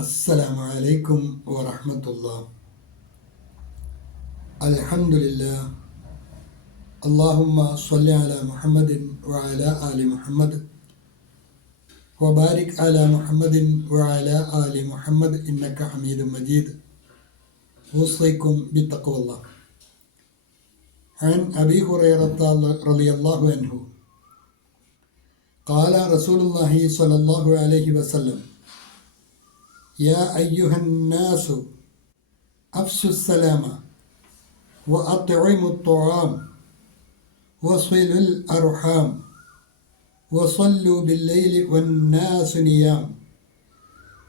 അസ്സലാമു അലൈക്കും വറഹ്മത്തുള്ളാഹി. അൽഹംദുലില്ലാഹ്. അല്ലാഹുമ്മ സ്വല്ലി അലാ മുഹമ്മദിൻ വഅലാ ആലി മുഹമ്മദ് വബാരിക് അലാ മുഹമ്മദിൻ വഅലാ ആലി മുഹമ്മദ് ഇന്നക ഹമീദും മജീദ്. ഊസൈക്കും ബിത്തഖ്വല്ലാഹ്. അൻ അബീ ഹുറൈറത റളിയല്ലാഹു അൻഹു ഖാല റസൂലുള്ളാഹി സ്വല്ലല്ലാഹു അലൈഹി വസല്ലം يا أيها الناس أفشوا السلام وأطعموا الطعام وصلوا الأرحام وصلوا بالليل والناس نيام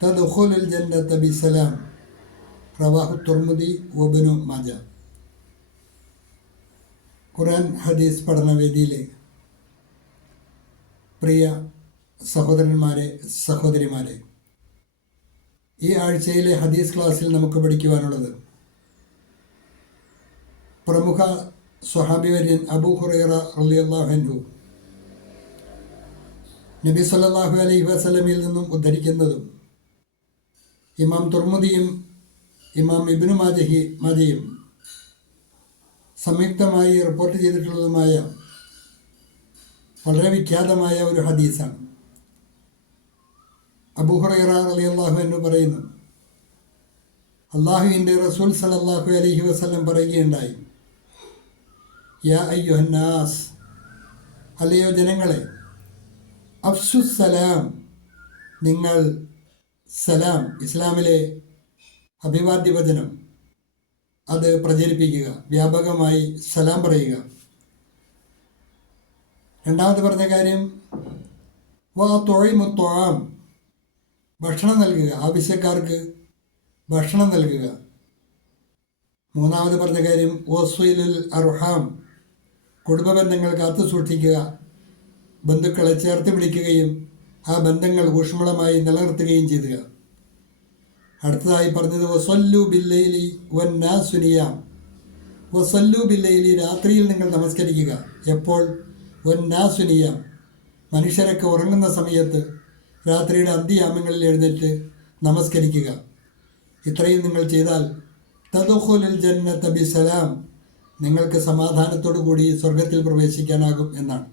تدخلوا الجنة بسلام. റവാഹു തുർമുദി വബ്നു മാജ. ഖുർആൻ ഹദീസ് പഠനവേദിയിലെ പ്രിയ സഹോദരന്മാരെ, സഹോദരിമാരെ, ഈ ആഴ്ചയിലെ ഹദീസ് ക്ലാസ്സിൽ നമുക്ക് പഠിക്കുവാനുള്ളത് പ്രമുഖ സ്വഹാബിവര്യൻ അബൂ ഹുറൈറ റളിയല്ലാഹു അൻഹു നബി സല്ലല്ലാഹു അലൈഹി വസല്ലമയിൽ നിന്നും ഉദ്ധരിക്കുന്നതും ഇമാം തുർമുദിയും ഇമാം ഇബ്നു മാജയും സംയുക്തമായി റിപ്പോർട്ട് ചെയ്തിട്ടുള്ളതുമായ വളരെ വിഖ്യാതമായ ഒരു ഹദീസാണ്. അബൂ ഹുറൈറ റളിയല്ലാഹു അൻഹു പറയുന്നു, അല്ലാഹുവിൻ്റെ റസൂൽ സല്ലല്ലാഹു അലൈഹി വസല്ലം പറയുകയുണ്ടായി, യാ അയ്യുഹന്നാസ്, അല്ലയോ ജനങ്ങളെ, അഫ്സുസ്സലാം, നിങ്ങൾ സലാം, ഇസ്ലാമിലെ അഭിവാദ്യവചനം അത് പ്രചരിപ്പിക്കുക, വ്യാപകമായി സലാം പറയുക. രണ്ടാമത് പറഞ്ഞ കാര്യം വാ തൊഴിമു ത്വാം, ഭക്ഷണം നൽകുക, ആവശ്യക്കാർക്ക് ഭക്ഷണം നൽകുക. മൂന്നാമത് പറഞ്ഞ കാര്യം വസ്വിലുൽ അർഹാം, കുടുംബബന്ധങ്ങൾ കാത്തു സൂക്ഷിക്കുക, ബന്ധുക്കളെ ചേർത്ത് പിടിക്കുകയും ആ ബന്ധങ്ങൾ ഊഷ്മളമായി നിലനിർത്തുകയും ചെയ്യുക. അടുത്തതായി പറഞ്ഞത് വസല്ലു ബില്ലൈലി വന്നാസു നിയാം, വസല്ലു ബില്ലൈലി, രാത്രിയിൽ നിങ്ങൾ നമസ്കരിക്കുക. എപ്പോൾ? വന്നാസു നിയാം, മനുഷ്യരൊക്കെ ഉറങ്ങുന്ന സമയത്ത് രാത്രിയുടെ അന്ത്യയാമങ്ങളിൽ എഴുന്നേറ്റ് നമസ്കരിക്കുക. ഇത്രയും നിങ്ങൾ ചെയ്താൽ തദ്ഖുലുൽ ജന്നത ബിസലാം, നിങ്ങൾക്ക് സമാധാനത്തോടു കൂടി സ്വർഗത്തിൽ പ്രവേശിക്കാനാകും എന്നാണ്.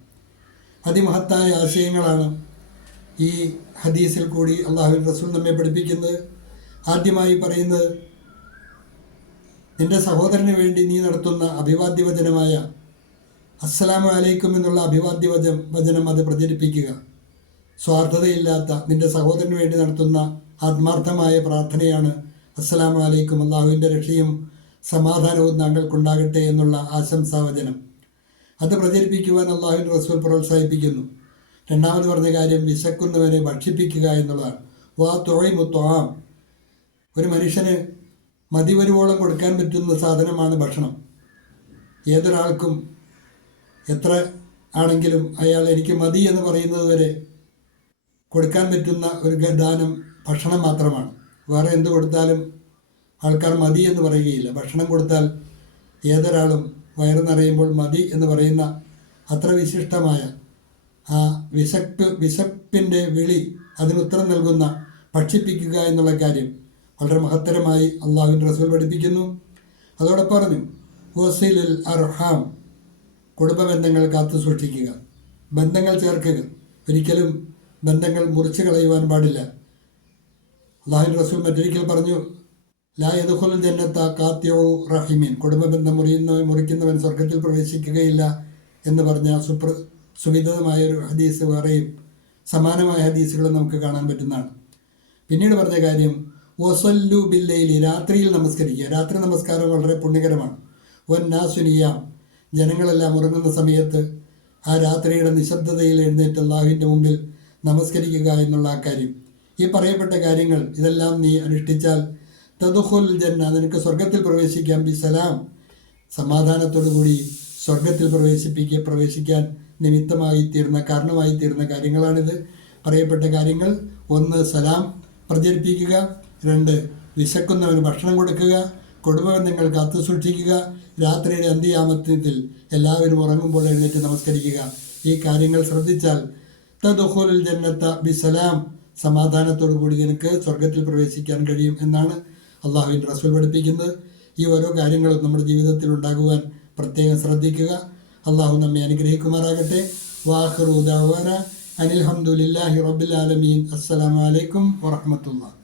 അതിമഹത്തായ ആശയങ്ങളാണ് ഈ ഹദീസിൽ കൂടി അല്ലാഹുവിൻ്റെ റസൂൽ നമ്മെ പഠിപ്പിക്കുന്നത്. ആദ്യമായി പറയുന്നത്, നിന്റെ സഹോദരന് വേണ്ടി നീ നടത്തുന്ന അഭിവാദ്യവചനമായ അസ്സലാമു അലൈക്കും എന്നുള്ള അഭിവാദ്യവചനം അത് പ്രചരിപ്പിക്കുക. സ്വാർത്ഥതയില്ലാത്ത നിന്റെ സഹോദരന് വേണ്ടി നടത്തുന്ന ആത്മാർത്ഥമായ പ്രാർത്ഥനയാണ് അസ്സലാമു അലൈക്കും, അല്ലാഹുവിൻ്റെ രക്ഷയും സമാധാനവും താങ്കൾക്കുണ്ടാകട്ടെ എന്നുള്ള ആശംസാവചനം. അത് പ്രചരിപ്പിക്കുവാൻ അല്ലാഹുവിൻ്റെ റസൂൽ പ്രോത്സാഹിപ്പിക്കുന്നു. രണ്ടാമത് പറഞ്ഞ കാര്യം വിശക്കുന്നവനെ ഭക്ഷിപ്പിക്കുക എന്നുള്ളതാണ്. വാ തൊഴിമു ത്വാം, ഒരു മനുഷ്യന് മതി വരുവോളം കൊടുക്കാൻ പറ്റുന്ന സാധനമാണ് ഭക്ഷണം. ഏതൊരാൾക്കും എത്ര ആണെങ്കിലും അയാൾ എനിക്ക് മതി എന്ന് പറയുന്നത് വരെ കൊടുക്കാൻ പറ്റുന്ന ഒരു ദാനം ഭക്ഷണം മാത്രമാണ്. വേറെ എന്ത് കൊടുത്താലും ആൾക്കാർ മതി എന്ന് പറയുകയില്ല. ഭക്ഷണം കൊടുത്താൽ ഏതൊരാളും വയറ് നിറയുമ്പോൾ മതി എന്ന് പറയുന്ന അത്ര വിശിഷ്ടമായ ആ വിശപ്പിൻ്റെ വിളി, അതിനുത്തരം നൽകുന്ന ഭക്ഷിപ്പിക്കുക എന്നുള്ള കാര്യം വളരെ മഹത്തരമായി അല്ലാഹുവിൻ്റെ റസൂൽ പഠിപ്പിക്കുന്നു. അതോടൊപ്പം പറഞ്ഞു വസിലുൽ അർഹാം, കുടുംബബന്ധങ്ങൾ കാത്തു സൂക്ഷിക്കുക, ബന്ധങ്ങൾ ചേർക്കുക. ഒരിക്കലും ബന്ധങ്ങൾ മുറിച്ച് കളയുവാൻ പാടില്ല. അല്ലാഹുവിൻ്റെ റസൂൽ മറ്റൊരിക്കൽ പറഞ്ഞു, ലാ യദ്ഖുലുൽ ജന്നത ഖാത്തിഉ റഹിമീൻ, കുടുംബബന്ധം മുറിക്കുന്നവൻ സ്വർഗത്തിൽ പ്രവേശിക്കുകയില്ല എന്ന് പറഞ്ഞ സുവിദിതമായൊരു ഹദീസ് വേറെയും സമാനമായ ഹദീസുകളും നമുക്ക് കാണാൻ പറ്റുന്നതാണ്. പിന്നീട് പറഞ്ഞ കാര്യം വസല്ലു ബില്ലൈലി, രാത്രിയിൽ നമസ്കരിക്കുക. രാത്രി നമസ്കാരം വളരെ പുണ്യകരമാണ്. വന്നാസു നിയാം, ജനങ്ങളെല്ലാം ഉറങ്ങുന്ന സമയത്ത് ആ രാത്രിയുടെ നിശബ്ദതയിൽ എഴുന്നേറ്റ് അല്ലാഹുവിൻ്റെ മുമ്പിൽ നമസ്കരിക്കുക എന്നുള്ള ആ കാര്യം. ഈ പറയപ്പെട്ട കാര്യങ്ങൾ ഇതെല്ലാം നീ അനുഷ്ഠിച്ചാൽ തദ്ഖുലുൽ ജന്ന, നിനക്ക് സ്വർഗത്തിൽ പ്രവേശിക്കാം ബിസലാം, സമാധാനത്തോടു കൂടി സ്വർഗത്തിൽ പ്രവേശിക്കാൻ നിമിത്തമായി തീർന്ന, കാരണമായി തീർന്ന കാര്യങ്ങളാണിത്. പറയപ്പെട്ട കാര്യങ്ങൾ: ഒന്ന്, സലാം പ്രചരിപ്പിക്കുക; രണ്ട്, വിശക്കുന്നവന് ഭക്ഷണം കൊടുക്കുക; കുടുംബബന്ധങ്ങൾ കാത്തു സൂക്ഷിക്കുക; രാത്രിയുടെ അന്ത്യയാമത്തിൽ എല്ലാവരും ഉറങ്ങുമ്പോൾ എഴുന്നേറ്റ് നമസ്കരിക്കുക. ഈ കാര്യങ്ങൾ ശ്രദ്ധിച്ചാൽ തദ്ഖുലുൽ ജന്നത ബിസലാം, സമാധാനത്തോടു കൂടി നിനക്ക് സ്വർഗത്തിൽ പ്രവേശിക്കാൻ കഴിയും എന്നാണ് അള്ളാഹുവിൻ്റെ റസൂൽ പഠിപ്പിക്കുന്നത്. ഈ ഓരോ കാര്യങ്ങളും നമ്മുടെ ജീവിതത്തിൽ ഉണ്ടാകുവാൻ പ്രത്യേകം ശ്രദ്ധിക്കുക. അള്ളാഹു നമ്മെ അനുഗ്രഹിക്കുമാറാകട്ടെ. വാഖിറു ദഅവാന അനിൽ ഹംദുലില്ലാഹി റബ്ബിൽ ആലമീൻ. അസ്സലാമു അലൈക്കും വറഹ്മത്തുള്ളാഹി.